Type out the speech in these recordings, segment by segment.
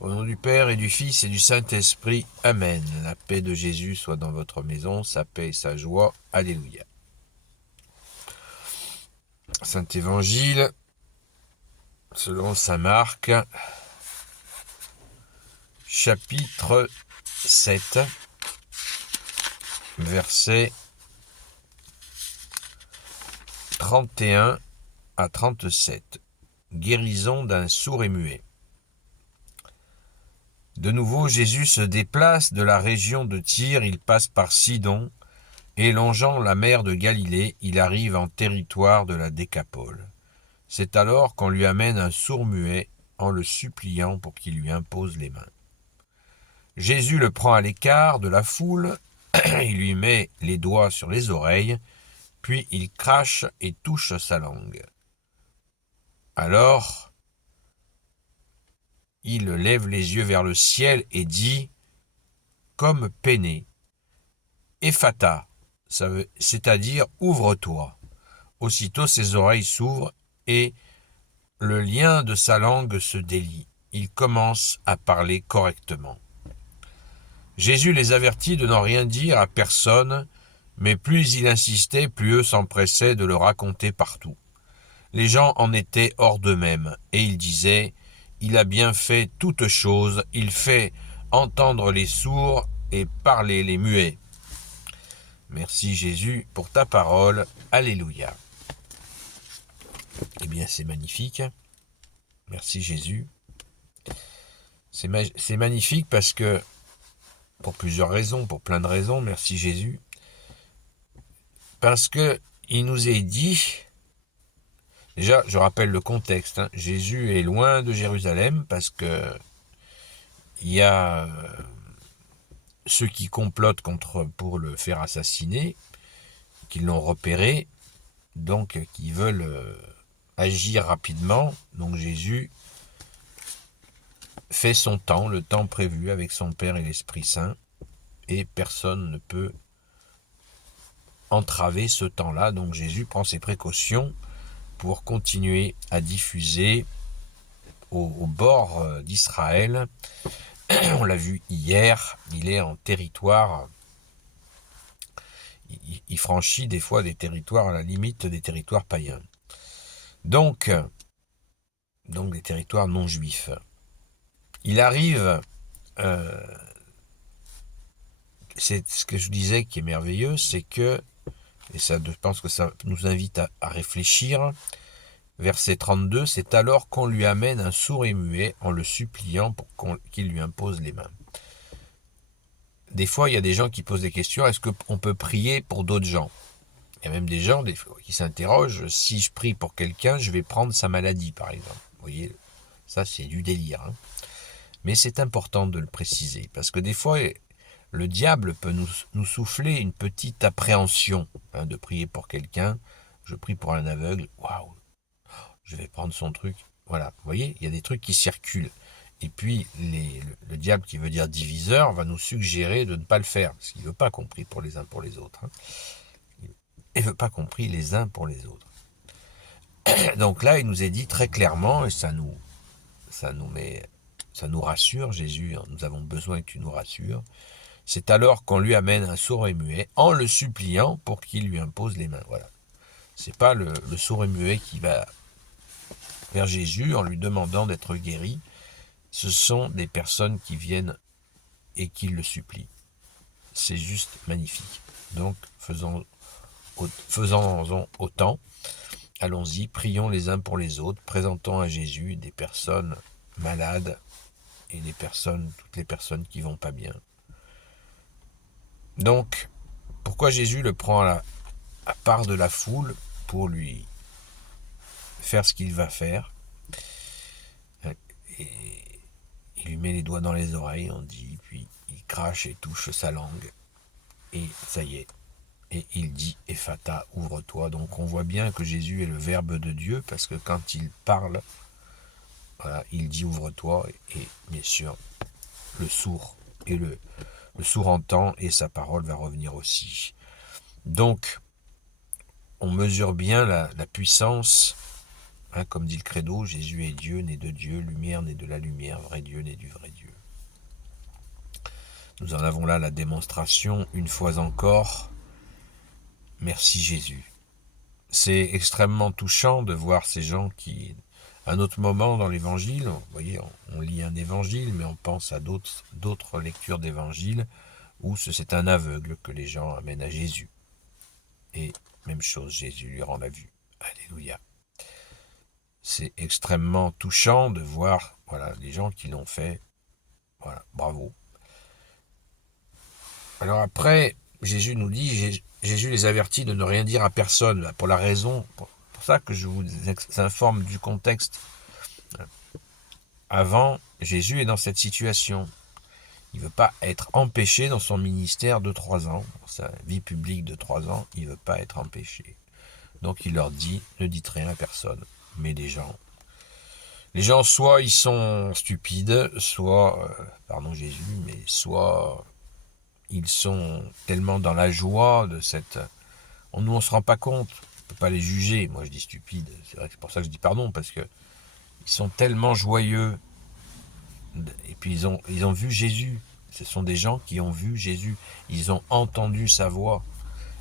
Au nom du Père et du Fils et du Saint-Esprit. Amen. La paix de Jésus soit dans votre maison, sa paix et sa joie. Alléluia. Saint Évangile, selon saint Marc, chapitre 7, versets 31 à 37. Guérison d'un sourd et muet. De nouveau, Jésus se déplace de la région de Tyr, il passe par Sidon, et longeant la mer de Galilée, il arrive en territoire de la Décapole. C'est alors qu'on lui amène un sourd-muet en le suppliant pour qu'il lui impose les mains. Jésus le prend à l'écart de la foule, il lui met les doigts sur les oreilles, puis il crache et touche sa langue. Alors, il lève les yeux vers le ciel et dit, comme peiné, Ephata, c'est-à-dire ouvre-toi. Aussitôt ses oreilles s'ouvrent et le lien de sa langue se délie. Il commence à parler correctement. Jésus les avertit de n'en rien dire à personne, mais plus il insistait, plus eux s'empressaient de le raconter partout. Les gens en étaient hors d'eux-mêmes, et ils disaient « Il a bien fait toutes choses, il fait entendre les sourds et parler les muets. » Merci Jésus pour ta parole. Alléluia. Eh bien, c'est magnifique. Merci Jésus. C'est magnifique parce que, pour plusieurs raisons, pour plein de raisons, merci Jésus. Parce que il nous est dit, déjà, je rappelle le contexte, Jésus est loin de Jérusalem parce que il y a ceux qui complotent pour le faire assassiner, qui l'ont repéré, donc qui veulent agir rapidement. Donc Jésus fait son temps, le temps prévu avec son Père et l'Esprit Saint, et personne ne peut entraver ce temps-là. Donc Jésus prend ses précautions pour continuer à diffuser au bord d'Israël. On l'a vu hier, il est en territoire, il franchit des fois des territoires à la limite des territoires païens. Donc des territoires non juifs. Il arrive, c'est ce que je disais qui est merveilleux, c'est que, et ça, je pense que ça nous invite à réfléchir, verset 32, c'est alors qu'on lui amène un sourd et muet en le suppliant pour qu'il lui impose les mains. Des fois, il y a des gens qui posent des questions, est-ce qu'on peut prier pour d'autres gens? Il y a même des gens qui s'interrogent, si je prie pour quelqu'un, je vais prendre sa maladie, par exemple. Vous voyez, ça c'est du délire. Mais c'est important de le préciser, parce que des fois, le diable peut nous souffler une petite appréhension de prier pour quelqu'un. Je prie pour un aveugle, waouh, je vais prendre son truc. Voilà, vous voyez, il y a des trucs qui circulent. Et puis, le diable, qui veut dire diviseur, va nous suggérer de ne pas le faire, parce qu'il ne veut pas qu'on prie pour les uns pour les autres. Il ne veut pas qu'on prie les uns pour les autres. Donc là, il nous est dit très clairement, et ça nous rassure, Jésus, nous avons besoin que tu nous rassures. C'est alors qu'on lui amène un sourd et muet en le suppliant pour qu'il lui impose les mains. Voilà. C'est pas le sourd et muet qui va vers Jésus en lui demandant d'être guéri. Ce sont des personnes qui viennent et qui le supplient. C'est juste magnifique. Donc, faisons-en autant. Allons-y, prions les uns pour les autres, présentons à Jésus des personnes malades et toutes les personnes qui vont pas bien. Donc, pourquoi Jésus le prend à part de la foule pour lui faire ce qu'il va faire? Et il lui met les doigts dans les oreilles, on dit, puis il crache et touche sa langue. Et ça y est. Et il dit, Ephata, ouvre-toi. Donc on voit bien que Jésus est le Verbe de Dieu, parce que quand il parle, voilà, il dit ouvre-toi, et bien sûr, le sourd entend, et sa parole va revenir aussi. Donc, on mesure bien la puissance Hein, comme dit le credo, Jésus est Dieu, né de Dieu, lumière, né de la lumière, vrai Dieu, né du vrai Dieu. Nous en avons là la démonstration, une fois encore. Merci Jésus. C'est extrêmement touchant de voir ces gens qui, à un autre moment dans l'évangile, vous voyez, on lit un évangile, mais on pense à d'autres lectures d'évangile, où c'est un aveugle que les gens amènent à Jésus. Et même chose, Jésus lui rend la vue. Alléluia. C'est extrêmement touchant de voir, voilà, les gens qui l'ont fait. Voilà, bravo. Alors après, Jésus nous dit, Jésus les avertit de ne rien dire à personne, pour la raison, pour ça que je vous informe du contexte. Avant, Jésus est dans cette situation. Il ne veut pas être empêché dans son ministère de 3 ans, dans sa vie publique de 3 ans, il ne veut pas être empêché. Donc il leur dit, ne dites rien à personne. Mais les gens soit ils sont stupides, soit, pardon Jésus, mais soit ils sont tellement dans la joie de cette... Nous, on ne se rend pas compte, on ne peut pas les juger. Moi, je dis stupide, c'est pour ça que je dis pardon, parce que ils sont tellement joyeux. Et puis, ils ont vu Jésus. Ce sont des gens qui ont vu Jésus. Ils ont entendu sa voix.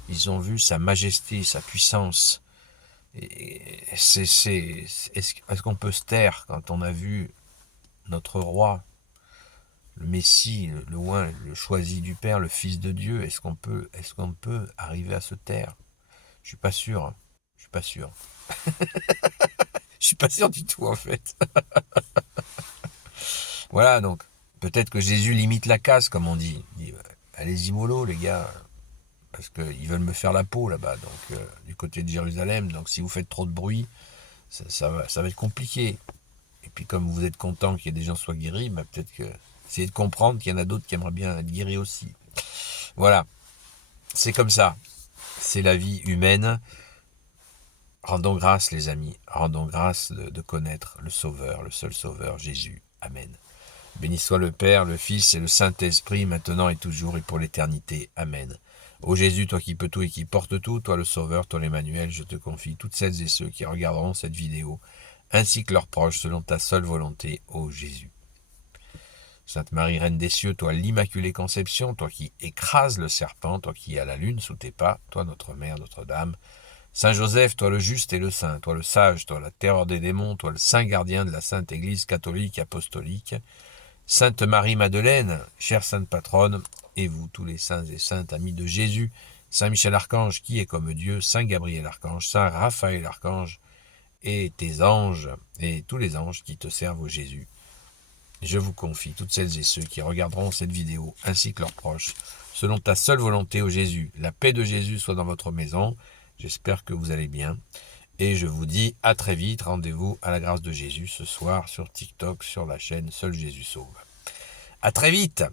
Ils ont vu sa majesté, sa puissance. Est-ce qu'on peut se taire quand on a vu notre roi, le Messie, le loin, le choisi du Père, le Fils de Dieu? Est-ce qu'on peut arriver à se taire? Je suis pas sûr. Hein. Je suis pas sûr. Je suis pas sûr du tout en fait. Voilà, donc peut-être que Jésus limite la casse, comme on dit. Il dit, allez-y mollo les gars, parce qu'ils veulent me faire la peau là-bas, donc du côté de Jérusalem. Donc si vous faites trop de bruit, ça va être compliqué. Et puis comme vous êtes content qu'il y ait des gens soient guéris, bah, peut-être que essayez de comprendre qu'il y en a d'autres qui aimeraient bien être guéris aussi. Voilà, c'est comme ça. C'est la vie humaine. Rendons grâce les amis, rendons grâce de connaître le Sauveur, le seul Sauveur, Jésus. Amen. Béni soit le Père, le Fils et le Saint-Esprit, maintenant et toujours et pour l'éternité. Amen. Ô Jésus, toi qui peux tout et qui portes tout, toi le Sauveur, toi l'Emmanuel, je te confie toutes celles et ceux qui regarderont cette vidéo, ainsi que leurs proches, selon ta seule volonté, ô Jésus. Sainte Marie, Reine des cieux, toi l'Immaculée Conception, toi qui écrases le serpent, toi qui as la lune sous tes pas, toi notre Mère, notre Dame. Saint Joseph, toi le juste et le saint, toi le sage, toi la terreur des démons, toi le saint gardien de la Sainte Église catholique apostolique. Sainte Marie-Madeleine, chère sainte patronne, et vous, tous les saints et saintes amis de Jésus, Saint Michel Archange, qui est comme Dieu, Saint Gabriel Archange, Saint Raphaël Archange, et tes anges, et tous les anges qui te servent au Jésus. Je vous confie toutes celles et ceux qui regarderont cette vidéo, ainsi que leurs proches, selon ta seule volonté, ô Jésus. La paix de Jésus soit dans votre maison. J'espère que vous allez bien. Et je vous dis à très vite. Rendez-vous à la grâce de Jésus ce soir sur TikTok, sur la chaîne Seul Jésus Sauve. À très vite!